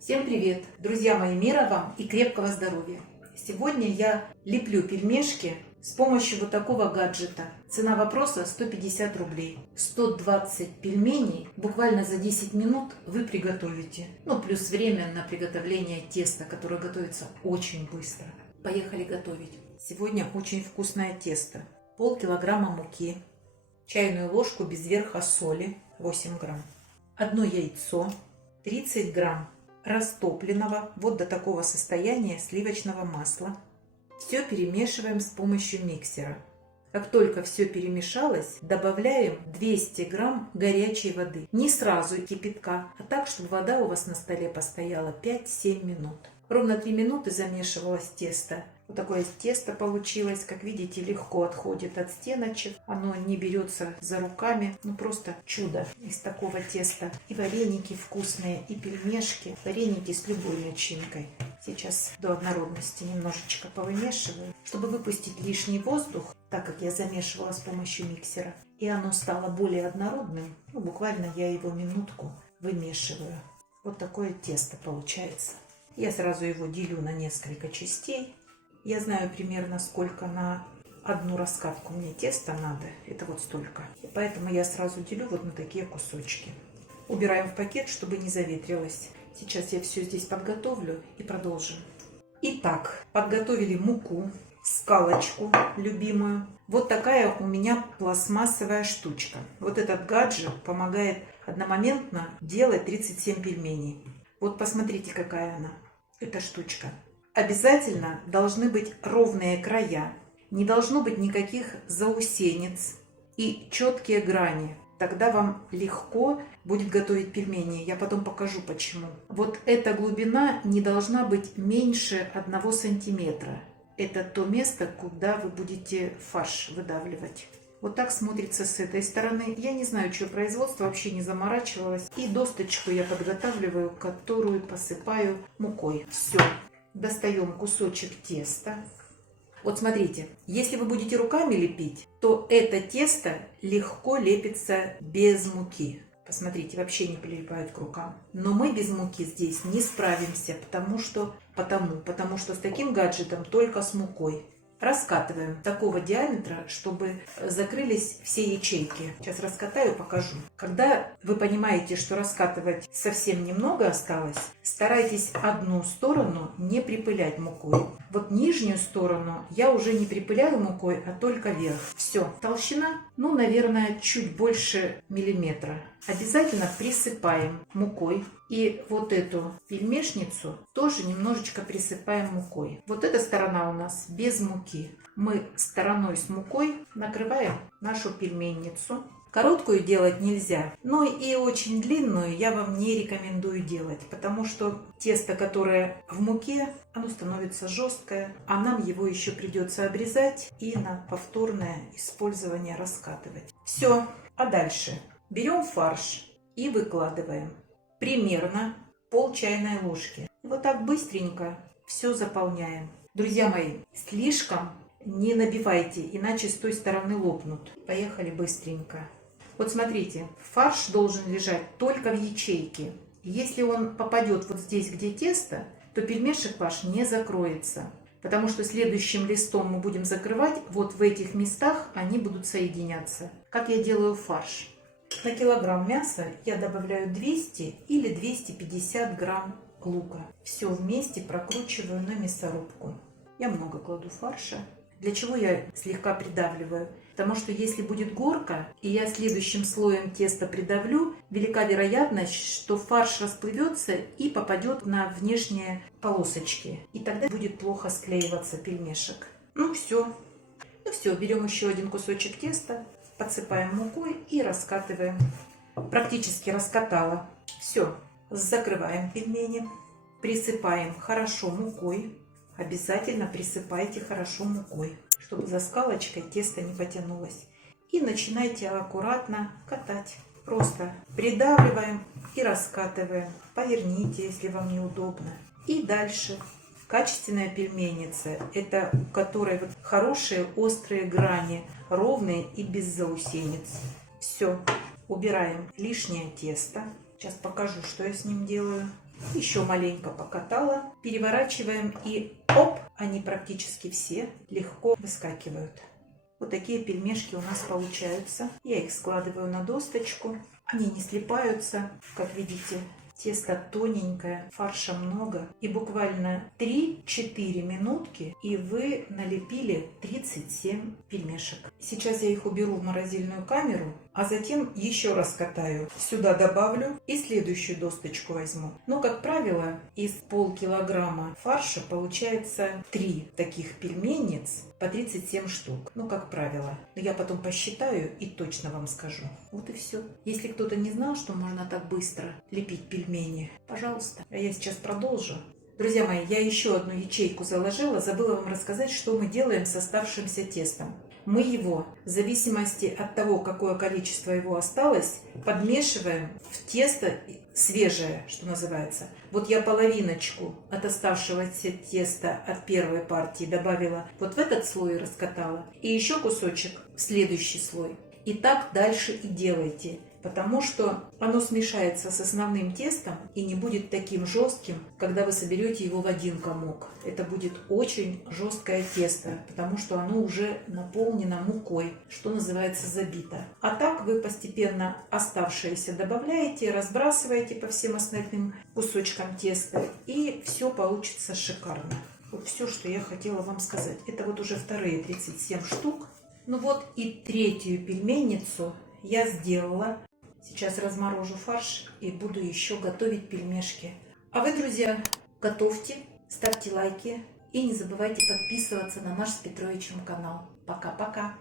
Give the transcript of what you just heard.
Всем привет! Друзья мои, мира вам и крепкого здоровья! Сегодня я леплю пельмешки с помощью вот такого гаджета. Цена вопроса 150 рублей. 120 пельменей буквально за 10 минут вы приготовите. Ну, плюс время на приготовление теста, которое готовится очень быстро. Поехали готовить. Сегодня очень вкусное тесто. Полкилограмма муки, чайную ложку без верха соли, 8 грамм, одно яйцо, 30 грамм растопленного вот до такого состояния сливочного масла. Все перемешиваем с помощью миксера. Как только все перемешалось, добавляем 200 грамм горячей воды. Не сразу кипятка, а так, чтобы вода у вас на столе постояла 5-7 минут. Ровно 3 минуты замешивалось тесто. Вот такое тесто получилось. Как видите, легко отходит от стеночек. Оно не берется за руками. Ну просто чудо из такого теста. И вареники вкусные, и пельмешки. Вареники с любой начинкой. Сейчас до однородности немножечко повымешиваю, чтобы выпустить лишний воздух, так как я замешивала с помощью миксера. И оно стало более однородным. Ну, буквально я его минутку вымешиваю. Вот такое тесто получается. Я сразу его делю на несколько частей. Я знаю примерно, сколько на одну раскатку мне теста надо. Это вот столько. И поэтому я сразу делю вот на такие кусочки. Убираем в пакет, чтобы не заветрилось. Сейчас я все здесь подготовлю и продолжим. Итак, подготовили муку, скалочку любимую. Вот такая у меня пластмассовая штучка. Вот этот гаджет помогает одномоментно делать 37 пельменей. Вот посмотрите, какая она, эта штучка. Обязательно должны быть ровные края. Не должно быть никаких заусенец и четкие грани. Тогда вам легко будет готовить пельмени. Я потом покажу почему. Вот эта глубина не должна быть меньше 1 сантиметра. Это то место, куда вы будете фарш выдавливать. Вот так смотрится с этой стороны. Я не знаю, чье производство, вообще не заморачивалась. И досточку я подготавливаю, которую посыпаю мукой. Все. Достаем кусочек теста. Вот смотрите, если вы будете руками лепить, то это тесто легко лепится без муки. Посмотрите, вообще не прилипает к рукам. Но мы без муки здесь не справимся, потому что с таким гаджетом только с мукой. Раскатываем такого диаметра, чтобы закрылись все ячейки. Сейчас раскатаю, покажу. Когда вы понимаете, что раскатывать совсем немного осталось, старайтесь одну сторону не припылять мукой. Вот нижнюю сторону я уже не припыляю мукой, а только верх. Все. Толщина, ну, наверное, чуть больше миллиметра. Обязательно присыпаем мукой. И вот эту пельмешницу тоже немножечко присыпаем мукой. Вот эта сторона у нас без муки. Мы стороной с мукой накрываем нашу пельменницу. Короткую делать нельзя, но и очень длинную я вам не рекомендую делать, потому что тесто, которое в муке, оно становится жесткое, а нам его еще придется обрезать и на повторное использование раскатывать. Все, а дальше берем фарш и выкладываем примерно пол чайной ложки. Вот так быстренько все заполняем. Друзья мои, слишком не набивайте, иначе с той стороны лопнут. Поехали быстренько. Вот смотрите, фарш должен лежать только в ячейке. Если он попадет вот здесь, где тесто, то пельмешек ваш не закроется. Потому что следующим листом мы будем закрывать, вот в этих местах они будут соединяться. Как я делаю фарш? На килограмм мяса я добавляю 200 или 250 грамм лука. Все вместе прокручиваю на мясорубку. Я много кладу фарша. Для чего я слегка придавливаю? Потому что если будет горка, и я следующим слоем теста придавлю, велика вероятность, что фарш расплывется и попадет на внешние полосочки. И тогда будет плохо склеиваться пельмешек. Ну все, берем еще один кусочек теста, подсыпаем мукой и раскатываем. Практически раскатала. Все, закрываем пельмени, присыпаем хорошо мукой. Обязательно присыпайте хорошо мукой, чтобы за скалочкой тесто не потянулось. И начинайте аккуратно катать. Просто придавливаем и раскатываем. Поверните, если вам неудобно. И дальше. Качественная пельменница, это у которой вот хорошие острые грани, ровные и без заусенец. Все, убираем лишнее тесто. Сейчас покажу, что я с ним делаю. Еще маленько покатала. Переворачиваем и оп, они практически все легко выскакивают. Вот такие пельмешки у нас получаются. Я их складываю на досточку. Они не слипаются, как видите. Тесто тоненькое, фарша много. И буквально 3-4 минутки, и вы налепили 37 пельмешек. Сейчас я их уберу в морозильную камеру, а затем еще раз катаю. Сюда добавлю и следующую досточку возьму. Но, как правило, из полкилограмма фарша получается 3 таких пельменниц по 37 штук. Ну, как правило. Но я потом посчитаю и точно вам скажу. Вот и все. Если кто-то не знал, что можно так быстро лепить пельмени, пожалуйста. А я сейчас продолжу. Друзья мои, я еще одну ячейку заложила. Забыла вам рассказать, что мы делаем с оставшимся тестом. Мы его, в зависимости от того, какое количество его осталось, подмешиваем в тесто свежее, что называется. Вот я половиночку от оставшегося теста от первой партии добавила вот в этот слой и раскатала. И еще кусочек в следующий слой. И так дальше и делайте. Потому что оно смешается с основным тестом и не будет таким жестким, когда вы соберете его в один комок. Это будет очень жесткое тесто, потому что оно уже наполнено мукой, что называется забито. А так вы постепенно оставшиеся добавляете, разбрасываете по всем остальным кусочкам теста, и все получится шикарно. Вот все, что я хотела вам сказать. Это вот уже вторые 37 штук. Ну вот и третью пельменницу я сделала. Сейчас разморожу фарш и буду еще готовить пельмешки. А вы, друзья, готовьте, ставьте лайки и не забывайте подписываться на наш с Петровичем канал. Пока-пока!